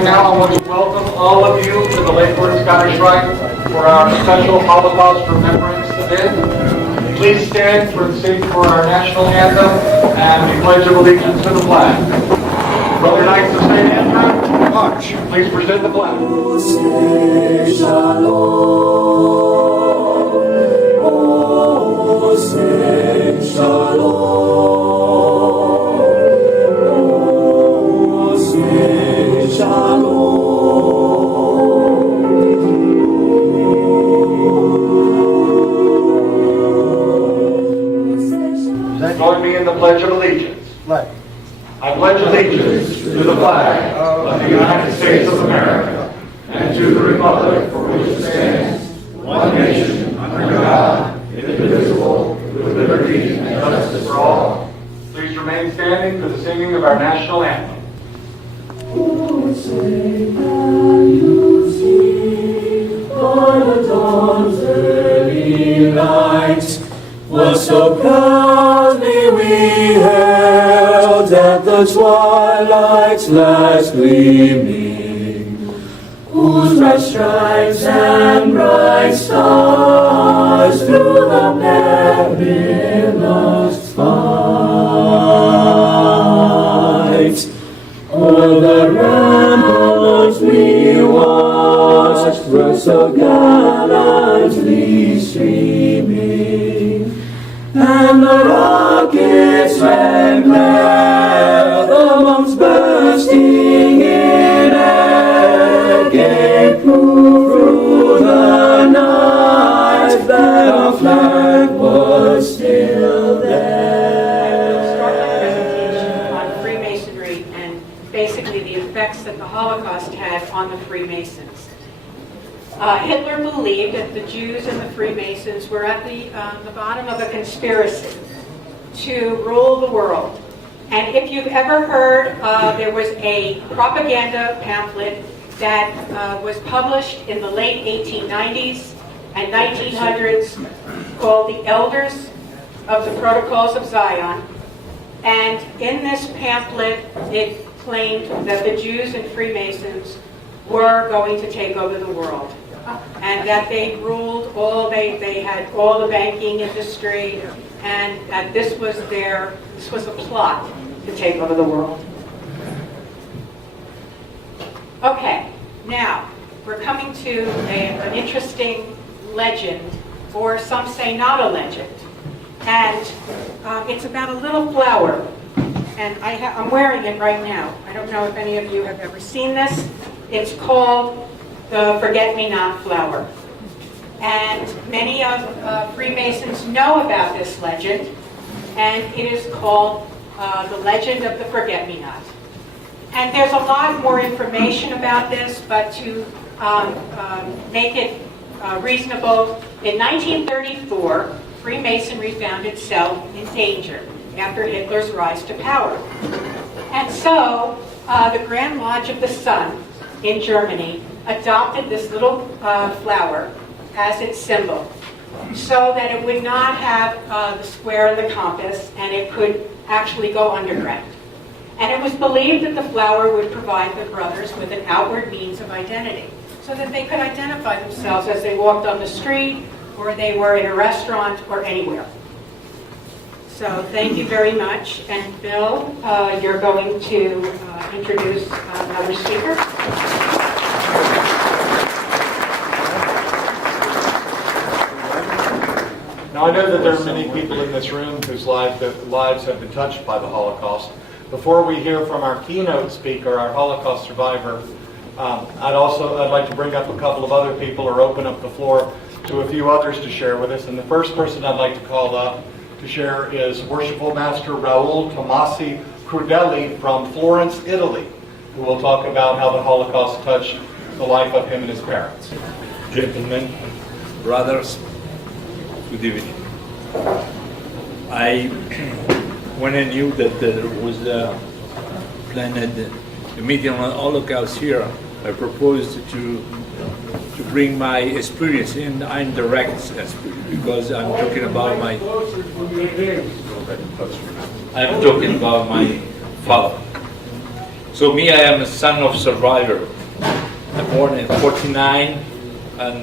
Right now, I want to welcome all of you to the Lakewood Scottish Rite for our special Holocaust Remembrance event. Please stand for our national anthem and the Pledge of Allegiance to the flag. Brother Knights of St. Andrew, march. Please present the flag. Join me in the Pledge of Allegiance. I pledge allegiance to the flag of the United States of America and to the republic for which it stands, one nation, under God, indivisible, with liberty and justice for all. Please remain standing for the singing of our national anthem. Oh, say can you see by the dawn's early light what so proudly we hailed at the twilight's last gleaming, whose bright stripes and bright stars through the perilous fight o'er the ramparts we watched were so gallantly streaming, and the rockets red glare, the bombs bursting in air, gave proof through the night that our flag was still there. Start my presentation on Freemasonry and basically the effects that the Holocaust had on the Freemasons. Hitler believed that the Jews and the Freemasons were at the bottom of a conspiracy to rule the world. And if you've ever heard, there was a propaganda pamphlet that was published in the late 1890s and 1900s called The Elders of the Protocols of Zion. And in this pamphlet, it claimed that the Jews and Freemasons were going to take over the world, and that they ruled they had all the banking industry, and that this was a plot to take over the world. Okay, now we're coming to an interesting legend, or some say not a legend, and it's about a little flower, and I'm wearing it right now. I don't know if any of you have ever seen this. It's called the forget-me-not flower. And many of Freemasons know about this legend, and it is called the legend of the forget-me-not. And there's a lot more information about this, but to make it reasonable, in 1934, Freemasonry found itself in danger after Hitler's rise to power. And so the Grand Lodge of the Sun in Germany adopted this little flower as its symbol, so that it would not have the square and the compass, and it could actually go underground. And it was believed that the flower would provide the brothers with an outward means of identity, so that they could identify themselves as they walked on the street, or they were in a restaurant, or anywhere. So thank you very much. And Bill, you're going to introduce another speaker. Now, I know that there are many people in this room whose lives have been touched by the Holocaust. Before we hear from our keynote speaker, our Holocaust survivor, I'd like to bring up a couple of other people, or open up the floor to a few others to share with us. And the first person I'd like to call up to share is Worshipful Master Raul Tomasi Crudeli from Florence, Italy, who will talk about how the Holocaust touched the life of him and his parents. Gentlemen, brothers, good evening. When I knew that there was planned a meeting on Holocaust here, I proposed to bring my experience in indirect experience, because I'm talking about my father. So me, I am a son of survivor. I born in 49, and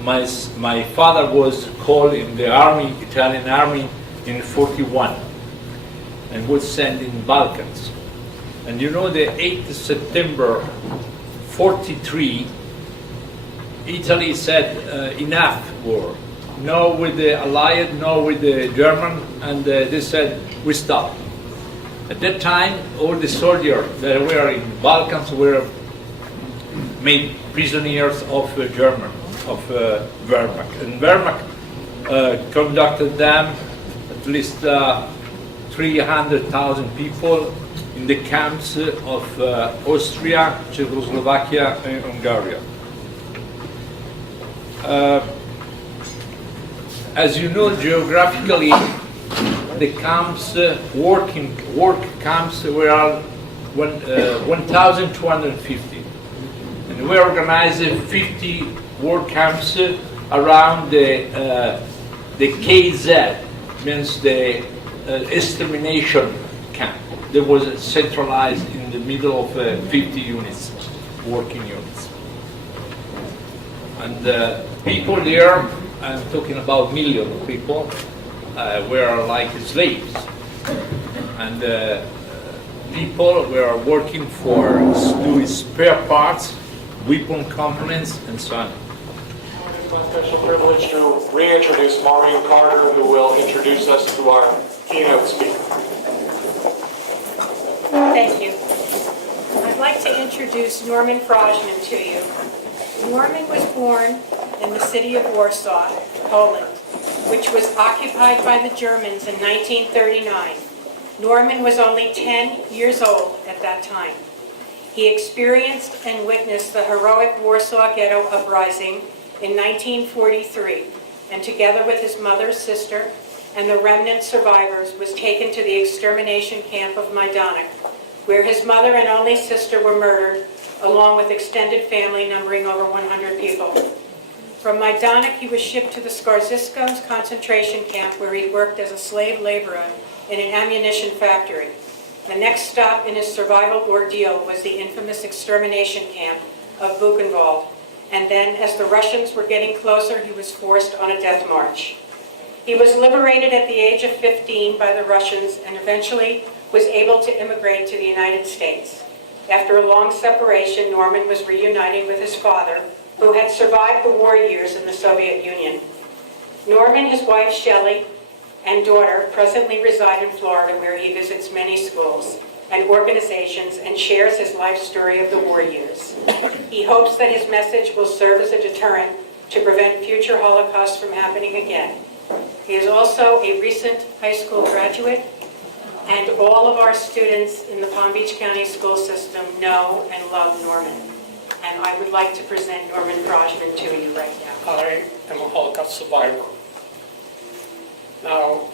my father was called in the army, Italian army, in 41, and was sent in Balkans. And you know, the 8th September 43, Italy said enough war. No with the Allied, no with the German, and they said we stop. At that time, all the soldiers that were in Balkans were made prisoners of German, of Wehrmacht. And Wehrmacht conducted them, at least 300,000 people, in the camps of Austria, Czechoslovakia, and Hungary. As you know, geographically, the camps, work camps, were 1,250. And we organized 50 work camps around the KZ, means the extermination camp. That was centralized in the middle of 50 units, working units. And people there, I'm talking about millions of people, were like slaves. And people were working for doing spare parts, weapon components, and so on. It's my special privilege to reintroduce Maureen Carter, who will introduce us to our keynote speaker. Thank you. I'd like to introduce Norman Frozman to you. Norman was born in the city of Warsaw, Poland, which was occupied by the Germans in 1939. Norman was only 10 years old at that time. He experienced and witnessed the heroic Warsaw Ghetto Uprising in 1943, and together with his mother's sister and the remnant survivors was taken to the extermination camp of Majdanek, where his mother and only sister were murdered, along with extended family numbering over 100 people. From Majdanek, he was shipped to the Skaržisko concentration camp, where he worked as a slave laborer in an ammunition factory. The next stop in his survival ordeal was the infamous extermination camp of Buchenwald, and then, as the Russians were getting closer, he was forced on a death march. He was liberated at the age of 15 by the Russians and eventually was able to immigrate to the United States. After a long separation, Norman was reunited with his father, who had survived the war years in the Soviet Union. Norman, his wife Shelley, and daughter presently reside in Florida, where he visits many schools and organizations and shares his life story of the war years. He hopes that his message will serve as a deterrent to prevent future Holocausts from happening again. He is also a recent high school graduate, and all of our students in the Palm Beach County school system know and love Norman. And I would like to present Norman Frozman to you right now. I am a Holocaust survivor. Now,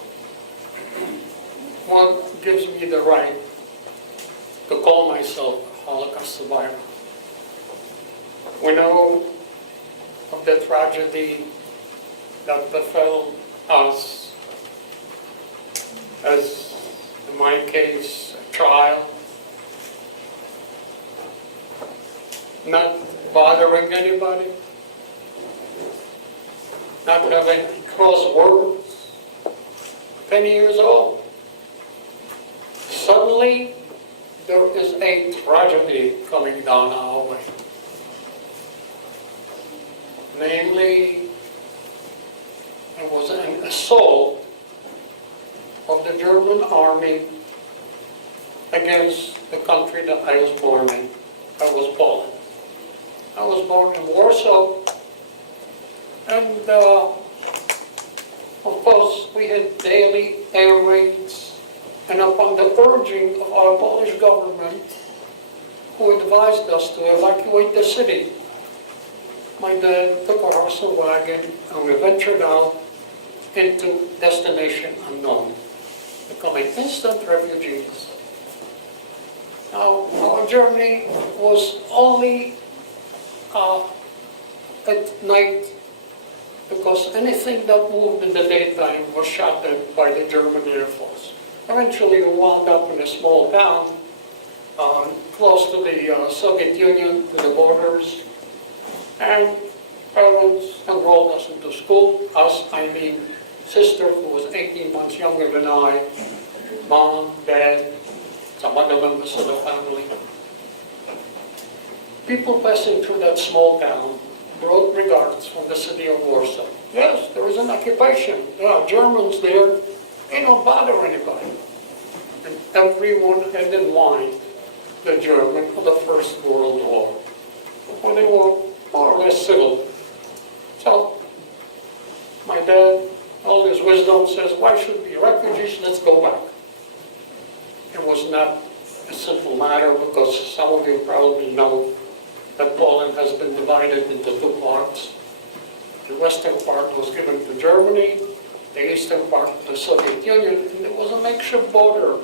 what gives me the right to call myself a Holocaust survivor? We know of the tragedy that befell us, as in my case, a child, not bothering anybody, not having crosswords, 10 years old. Suddenly, there is a tragedy coming down our way. Namely, it was an assault of the German army against the country that I was born in. That was Poland. I was born in Warsaw, and of course we had daily air raids, and upon the urging of our Polish government, who advised us to evacuate the city, my dad took a horse and wagon, and we ventured out into destination unknown, becoming instant refugees. Now, our journey was only at night, because anything that moved in the daytime was shot at by the German Air Force. Eventually, we wound up in a small town close to the Soviet Union, to the borders, and parents enrolled us into school. Us, I mean sister who was 18 months younger than I, mom, dad, some other members of the family. People passing through that small town brought regards from the city of Warsaw. Yes, there is an occupation. There are Germans there. They don't bother anybody. And everyone had in mind the German of the First World War, when they were more or less civil. So, my dad, all his wisdom says, why should we be refugees? Let's go back. It was not a simple matter, because some of you probably know that Poland has been divided into two parts. The western part was given to Germany, the eastern part to the Soviet Union, and it was a makeshift border.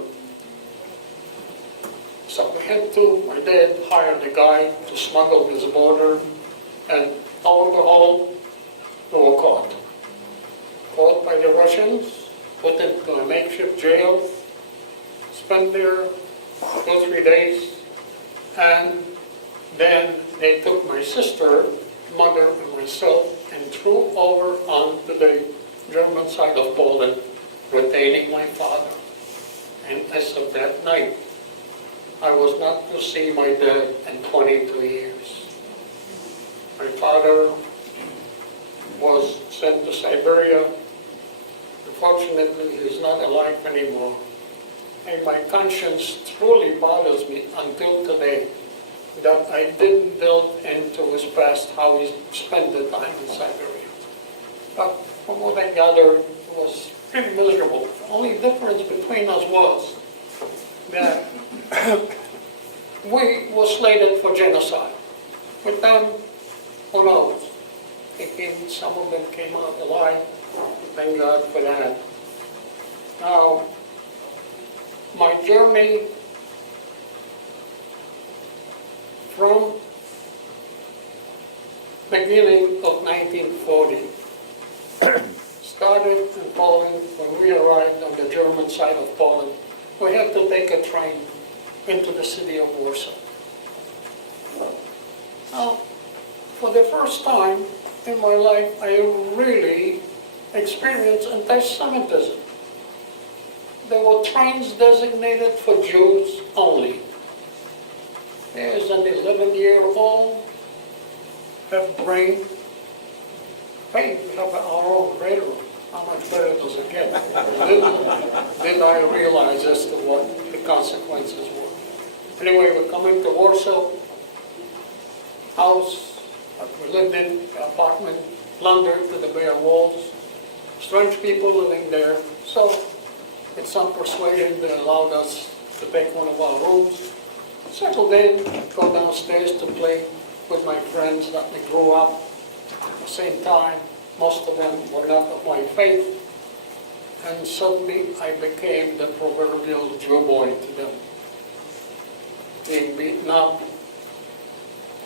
So we had to, my dad hired a guy to smuggle this border, and lo and behold, we were caught. Caught by the Russians, put into a makeshift jail, spent there 2 or 3 days, and then they took my sister, mother, and myself and threw over onto the German side of Poland, retaining my father. And as of that night, I was not to see my dad in 22 years. My father was sent to Siberia. Unfortunately, he's not alive anymore. And my conscience truly bothers me until today that I didn't delve into his past, how he spent the time in Siberia. But from what I gathered, it was pretty miserable. The only difference between us was that we were slated for genocide. With them, who knows? Some of them came out alive. Thank God for that. Now, my journey from beginning of 1940 started in Poland. When we arrived on the German side of Poland, we had to take a train into the city of Warsaw. Now, for the first time in my life, I really experienced anti-Semitism. There were trains designated for Jews only. There's an 11-year-old, have brain. Hey, we have our own railroad. How much better does it get? Did I realize as to what the consequences were? Anyway, we're coming to Warsaw, house that we lived in, apartment, plundered to the bare walls, strange people living there. So, with some persuasion, they allowed us to take one of our rooms, settled in, go downstairs to play with my friends that we grew up at the same time. Most of them were not of my faith. And suddenly I became the proverbial Jew boy to them. Being beaten up,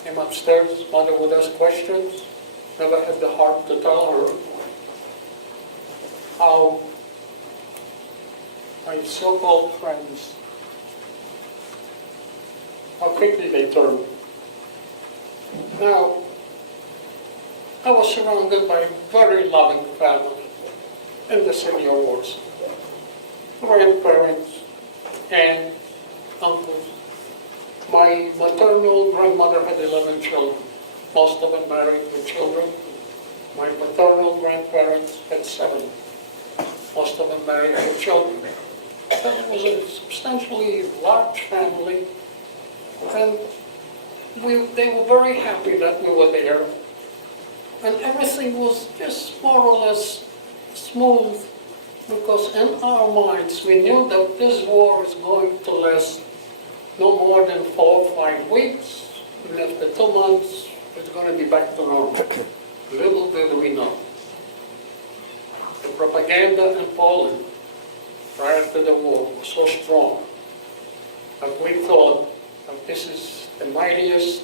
came upstairs, mother would ask questions, never had the heart to tell her how my so-called friends, how quickly they turned. Now, I was surrounded by a very loving family in the city of Warsaw. Grandparents, aunts, uncles. My maternal grandmother had 11 children, most of them married with children. My paternal grandparents had 7, most of them married with children. That was a substantially large family, and they were very happy that we were there. And everything was just more or less smooth, because in our minds we knew that this war is going to last no more than 4 or 5 weeks, and after 2 months it's going to be back to normal. Little did we know. The propaganda in Poland prior to the war was so strong that we thought that this is the mightiest